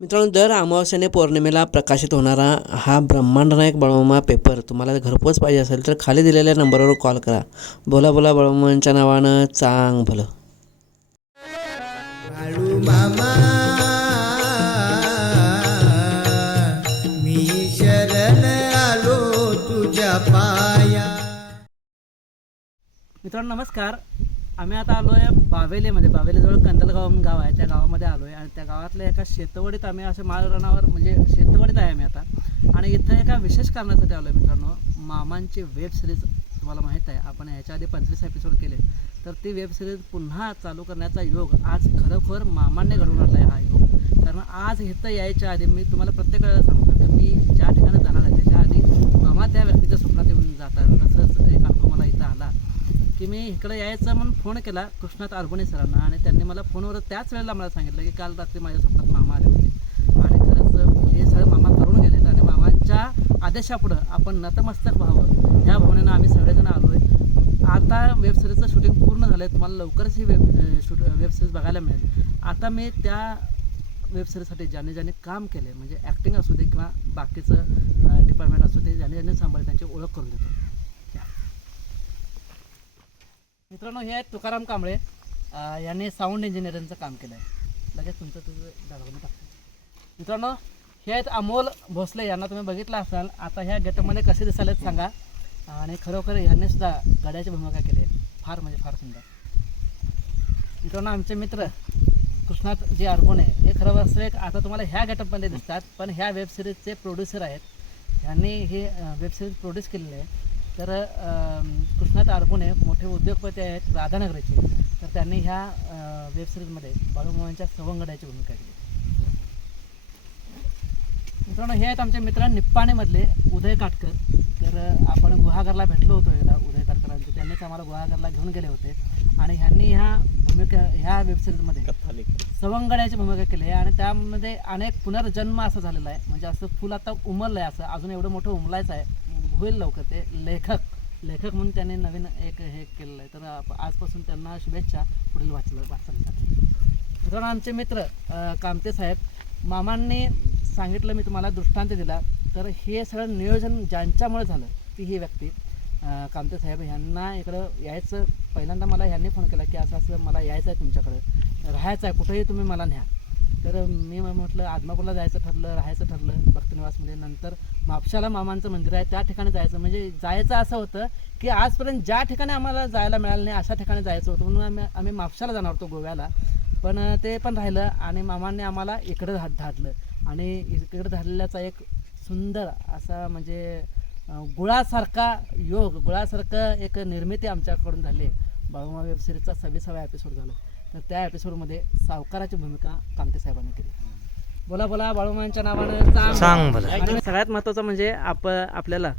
मित्रांनो दर अमावस्याने पौर्णिमेला प्रकाशित होणारा हा ब्रह्मांड नायक बळमामा पेपर तुम्हाला घरपोच पाहिजे असेल तर खाली दिलेल्या नंबरवर कॉल करा. बोला बोला बळमामांच्या नावानं चांग भलं. मित्रांनो नमस्कार. आम्ही आता आलो आहे बावेलेमध्ये. बावेलेजवळ कंदलगाव म्हणून गाव आहे. त्या गावामध्ये आलो आहे आणि त्या गावातल्या एका शेतवडीत आम्ही असे माळरानावर म्हणजे शेतवडीत आहे आम्ही आता. आणि इथं एका विशेष कारणासाठी आलो आहे मित्रांनो. मामांची वेब सिरीज तुम्हाला माहीत आहे. आपण ह्याच्या आधी पंचवीस एपिसोड केले. तर ती वेब सिरीज पुन्हा चालू करण्याचा योग आज खरोखर मामांनी घडवून आणला आहे हा योग. कारण आज इथं यायच्या आधी मी तुम्हाला प्रत्येक वेळेला सांगतो की मी ज्या ठिकाणी जाणार आहे त्याच्या आधी मामा त्या व्यक्तीच्या स्वप्नात येऊन जातात तसंच एक अनुभव मला इथं आला की मी इकडे यायचं म्हणून फोन केला कृष्णात अर्बणे सरांना आणि त्यांनी मला फोनवर त्याच वेळेला मला सांगितलं की काल रात्री माझ्या स्वप्नात मामा आले होते. आणि खरंच हे सगळं मामा करून गेलेत आणि मामांच्या आदेशापुढं आपण नतमस्तक व्हावं. ह्या भावनेनं आम्ही सगळेजण आलो आहे आता वेब सिरीजचं शूटिंग पूर्ण झालं आहे तुम्हाला लवकरच ही वेब शूट वेब सिरीज बघायला मिळेल. आता मी त्या वेब सिरीजसाठी ज्याने ज्याने काम केले म्हणजे ॲक्टिंग असू दे किंवा बाकीचं डिपार्टमेंट असू दे ज्याने ज्याने सांभाळले त्यांची ओळख करून देतो या. मित्रांनो हे आहेत तुकाराम कांबळे. यांनी साऊंड इंजिनिअरिंगचं काम केलं आहे लगेच तुमचं तुझं दाखवून टाकतो. मित्रांनो हे आहेत अमोल भोसले. यांना तुम्ही बघितलं असाल आता ह्या गेटमध्ये कसे दिसायलेत सांगा. आणि खरोखर यांनी सुद्धा गड्याची भूमिका केली आहे. फार म्हणजे फार सुंदर. मित्रांनो आमचे मित्र कृष्णात जे अर्पण आहे हे खरं असं एक आता तुम्हाला ह्या गेटअपमध्ये दिसतात पण ह्या वेबसिरीजचे प्रोड्युसर आहेत. ह्यांनी हे वेब सिरीज प्रोड्यूस केलेली आहे. तर अं, कृष्णात अर्पणे मोठे उद्योगपती आहेत राधानगरचे. तर त्यांनी ह्या वेब सिरीजमध्ये बाळूमामांच्या सवंगडाची भूमिका केली. मित्रांनो हे आहेत आमचे मित्र निप्पाणीमधले उदय काटकर. तर आपण गुहागरला भेटलो होतो एकदा उदय काटकरांचे. त्यांनीच आम्हाला गुहागरला घेऊन गेले होते. आणि ह्यांनी ह्या भूमिका ह्या वेब सिरीजमध्ये सवंगड्याची भूमिका केली आहे. आणि त्यामध्ये अनेक पुनर्जन्म असं झालेला आहे. म्हणजे असं फुल आता उमरलं आहे असं. अजून एवढं मोठं उमलायचं आहे. होईल लवकर ते लेखक लेखक म्हणून त्यांनी नवीन एक हे केलेलं आहे. तर आजपासून त्यांना शुभेच्छा पुढील वाचलं वाचण्यासाठी तर आमचे मित्र कामते साहेब मामांनी सांगितलं मी तुम्हाला दृष्टांत दिला. तर हे सगळं नियोजन ज्यांच्यामुळे झालं ती ही व्यक्ती कामते साहेब ह्यांना इकडं यायचं पहिल्यांदा मला ह्यांनी फोन केला की असं असं मला यायचं आहे तुमच्याकडं. राहायचं आहे कुठेही तुम्ही मला न्या. तर मी म्हटलं आदमापूरला जायचं ठरलं राहायचं ठरलं भक्तनिवासमध्ये. नंतर म्हापशाला मामांचं मंदिर आहे त्या ठिकाणी जायचं. म्हणजे जायचं असं होतं की आजपर्यंत ज्या ठिकाणी आम्हाला जायला मिळालं नाही अशा ठिकाणी जायचं होतं. म्हणून आम्ही आम्ही म्हापशाला जाणार होतो गोव्याला. पण ते पण राहिलं आणि मामांनी आम्हाला इकडं धा धाडलं. आणि इकडं धाडल्याचा एक सुंदर असा म्हणजे गुळासारखा योग गुळासारखं एक निर्मिती आमच्याकडून झाली. आहे बाळूमा वेबसिरीजचा सव्वीसावा एपिसोड झाला. तर त्या एपिसोडमध्ये सावकाराची भूमिका कामते साहेबांनी केली. बोला बोला बाळूमांच्या नावानं भलं. आणि सगळ्यात महत्त्वाचं म्हणजे आप आपल्याला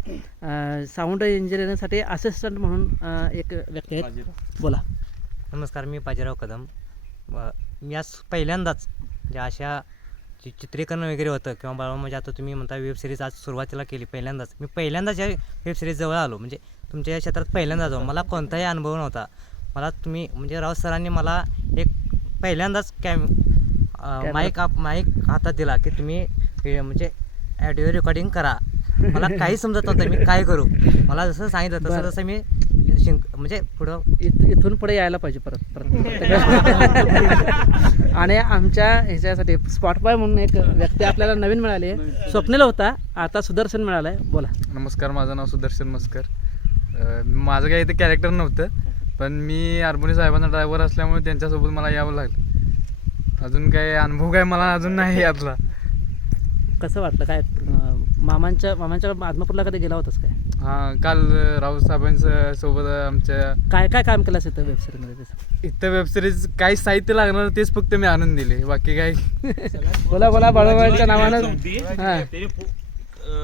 साऊंड इंजिनिअरिंगसाठी असिस्टंट म्हणून एक व्यक्ती आहेत. बोला. नमस्कार मी बाजीराव कदम. मी आज पहिल्यांदाच म्हणजे अशा जे चित्रीकरण वगैरे होतं किंवा बाळा म्हणजे आता तुम्ही म्हणता वेब सिरीज आज सुरुवातीला केली पहिल्यांदाच. मी पहिल्यांदाच या वेब सिरीज जवळ आलो. म्हणजे तुमच्या या क्षेत्रात पहिल्यांदाच आलो. मला कोणताही अनुभव नव्हता. मला तुम्ही म्हणजे राव सरांनी मला एक पहिल्यांदाच कॅम माईक आप माईक हातात दिला की तुम्ही म्हणजे ऑडिओ रेकॉर्डिंग करा. मला काही समजत नव्हतं मी काय करू. मला जसं सांगितलं तसं. तसं मी शिंक म्हणजे पुढं इथ इथून पुढे यायला पाहिजे परत परत. आणि आमच्या ह्याच्यासाठी स्पॉटबाय म्हणून एक व्यक्ती आपल्याला नवीन मिळाली. आहे स्वप्नील होता आता सुदर्शन मिळालाय. बोला. नमस्कार माझं नाव सुदर्शन मस्कर. माझं काही इथे कॅरेक्टर नव्हतं. पण मी अर्बुनी साहेबांचा ड्रायव्हर असल्यामुळे त्यांच्यासोबत मला यावं लागलं. अजून काही अनुभव काय मला अजून नाही यातला. कसं वाटलं? काय मामांच्या मामांच्या आत्मापूरला कधी गेला होतास काय? हां काल राऊत साहेबांच्या सोबत आमच्या काय काय काम केलंस इथं वेबसिरीजमध्ये इथं वेबसिरीज काही साहित्य लागणार तेच फक्त मी आणून दिले. बाकी काही बोला बोला बाळूबाईच्या नावानं. हां.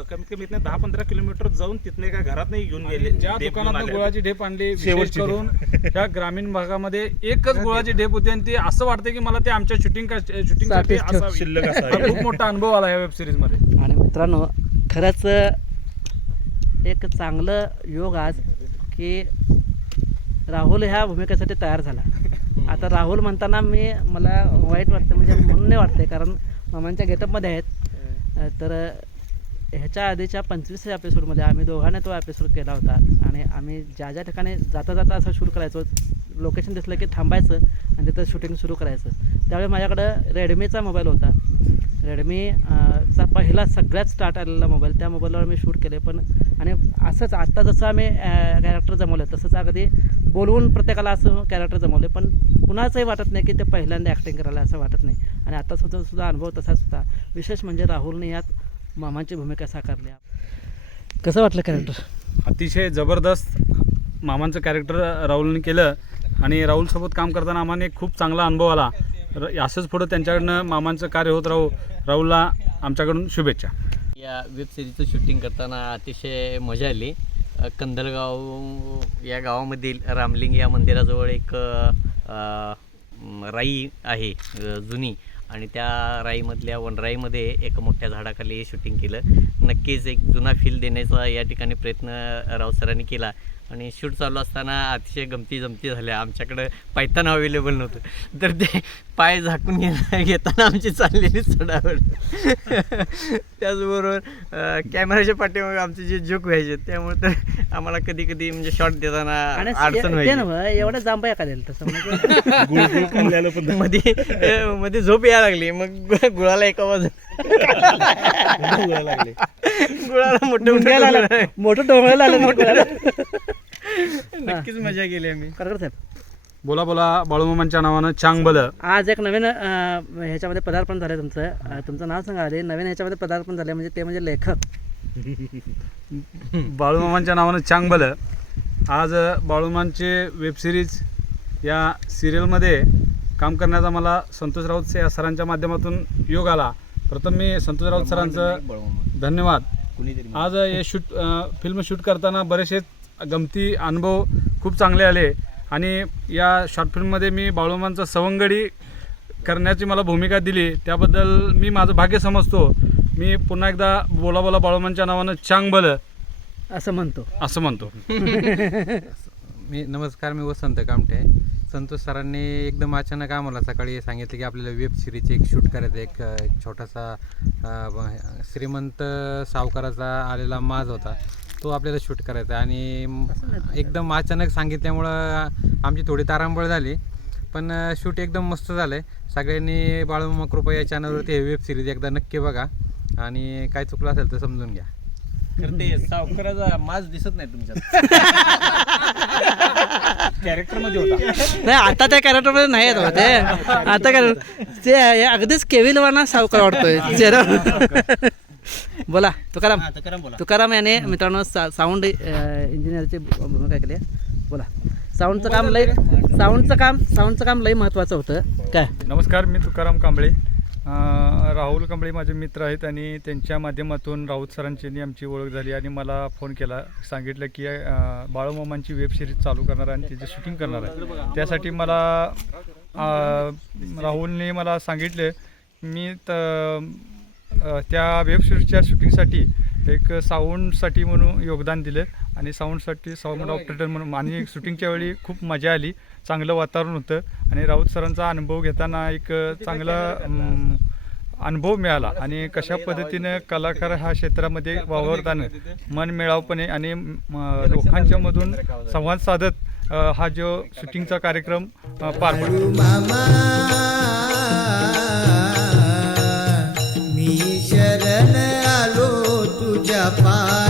कमीत कमी इथनं दहा पंधरा किलोमीटर जाऊन तिथनं एका घरात नाही घेऊन गेले ज्या ढेप घेऊन दुकानात आले. गुळाची ढेप आणली विशेष शेवटची ढेप. करून त्या ग्रामीण भागामध्ये एकच गुळाची ढेप होती आणि ती असं वाटतं की मला ते आमच्या शूटिंग शूटिंगसाठी साठीच ठेव. शिल्लक हा असावी. खूप मोठा अनुभव आला या वेब सिरीजमध्ये आणि मित्रांनो खरंच एक चांगलं योग आज की राहुल ह्या भूमिकेसाठी तयार झाला आता राहुल म्हणताना मी मला वाईट वाटतं म्हणजे म्हणून नाही वाटते कारण मामांच्या गेटअपमध्ये आहेत अ, तर ह्याच्या आधीच्या पंचवीस एपिसोडमध्ये आम्ही दोघांनी तो एपिसोड केला होता. आणि आम्ही ज्या ज्या ठिकाणी जाता जाता असं शूट करायचो लोकेशन दिसलं की थांबायचं आणि तिथं शूटिंग सुरू करायचं. त्यावेळी माझ्याकडं रेडमीचा मोबाईल होता. रेडमी चा पहिला सगळ्यात स्टार्ट आलेला मोबाईल त्या मोबाईलवर मी शूट केले. पण आणि असंच आत्ता जसं आम्ही कॅरेक्टर जमवलं तसंच अगदी बोलवून प्रत्येकाला असं कॅरेक्टर जमवले. पण कुणाचंही वाटत नाही की ते पहिल्यांदा ॲक्टिंग करायला असं वाटत नाही. आणि आत्तासुद्धा सुद्धा अनुभव तसाच होता. विशेष म्हणजे राहुलने यात मामांची भूमिका साकारली. कसं वाटलं कॅरेक्टर अतिशय जबरदस्त मामांचं कॅरेक्टर राहुलने केलं. आणि राहुलसोबत काम करताना आम्हाला एक खूप चांगला अनुभव आला. र असंच पुढं त्यांच्याकडनं मामांचं कार्य होत राहू राहुलला आमच्याकडून शुभेच्छा. या वेब सिरीजचं शूटिंग करताना अतिशय मजा आली. कंदलगाव या गावामधील रामलिंग या मंदिराजवळ एक राई आहे जुनी. आणि त्या राईमधल्या वनराईमध्ये एका मोठ्या झाडाखाली शूटिंग केलं. नक्कीच एक जुना फील देण्याचा या ठिकाणी प्रयत्न राव सरांनी केला. आणि शूट चालू असताना अतिशय गमती जमती झाल्या. आमच्याकडं पायतान अवेलेबल नव्हतं. तर ते पाय झाकून घे घेताना आमची चाललेली चढावड. त्याचबरोबर कॅमेराच्या पाठीमागे आमचे जे जोक व्हायचे त्यामुळे तर आम्हाला कधी कधी म्हणजे शॉट देताना आणि अडचण व्हायची. एवढं जांभया का द्याल तसं. म्हणजे मध्ये मध्ये झोप यायला लागली. मग गुळाला एका बाजू गुळाला मोठे मोठे मोठं डोंगराला आलं. मोठं नक्कीच मजा केली आम्ही. करकर साहेब. बोला बोला बाळूमामांच्या नावानं चांग बलं. आज एक नवीन अं, ह्याच्यामध्ये पदार्पण झालं तुमचं. अं, तुमचं नाव सांगा आले नवीन ह्याच्यामध्ये पदार्पण झाले म्हणजे ते म्हणजे लेखक. बाळूमामांच्या नावानं चांग बलं. आज बाळूमांचे वेबसिरीज या सिरियलमध्ये काम करण्याचा मला संतोष राऊत से- सरांच्या माध्यमातून योग आला. प्रथम मी संतोष राऊत सरांचं धन्यवाद. आज हे शूट फिल्म शूट करताना बरेचसे गमती अनुभव खूप चांगले आले. आणि या शॉर्ट फिल्ममध्ये मी बाळूमांचा सवंगडी करण्याची मला भूमिका दिली. त्याबद्दल मी माझं भाग्य समजतो. मी पुन्हा एकदा बोला बोला बाळूमांच्या नावानं चांग बलं असं म्हणतो. असं म्हणतो. मी नमस्कार मी वसंत कामटे. संतोष सरांनी एकदम अचानक आम्हाला सकाळी सांगितलं की आपल्याला वेब सिरीज एक शूट करायचं एक एक छोटासा श्रीमंत सावकाराचा आलेला माज होता. तो आपल्याला शूट करायचा आणि एकदम अचानक सांगितल्यामुळं आमची थोडी तारांबळ झाली. पण शूट एकदम मस्त झालं आहे सगळ्यांनी बाळूमामा कृपा या चॅनलवरती हे वेब सिरीज एकदा नक्की बघा. आणि काय चुकलं असेल तर समजून घ्या. खरं ते सावकाराचा माज दिसत नाही तुमच्यात. कॅरेक्टरमध्ये होता. नाही आता त्या कॅरेक्टरमध्ये नाही येत होते आता कॅरेक्टर ते हे अगदीच केविलवाना सावकार वाटतोय. चेहरा बोला तुकाराम. तुकाराम याने मित्रांनो सा साऊंड इंजिनियरची भूमिका केली? आहे. बोला. साऊंडचं काम लई साऊंडचं काम साऊंडचं काम लई महत्त्वाचं होतं. काय? नमस्कार मी तुकाराम कांबळे. अं, राहुल कांबळे माझे मित्र आहेत आणि त्यांच्या माध्यमातून राऊत सरांची आणि आमची ओळख झाली आणि मला फोन केला सांगितलं की अं, बाळूमामांची वेब सिरीज चालू करणार आहे आणि त्याची शूटिंग करणार आहे. त्यासाठी मला अं, राहुलने मला सांगितले मी त अं, त्या वेबसिरीजच्या शूटिंगसाठी एक साऊंडसाठी म्हणून योगदान दिलं. आणि साऊंडसाठी साऊंड ऑपरेटर म्हणून आणि शूटिंगच्या वेळी खूप मजा आली. चांगलं वातावरण होतं. आणि राऊत सरांचा अनुभव घेताना एक चांगला अनुभव मिळाला. आणि कशा पद्धतीनं कलाकार हा क्षेत्रामध्ये वावरताना मन मिळावपणे आणि लोकांच्या मधून संवाद साधत हा जो शूटिंगचा कार्यक्रम पार पडतो मामा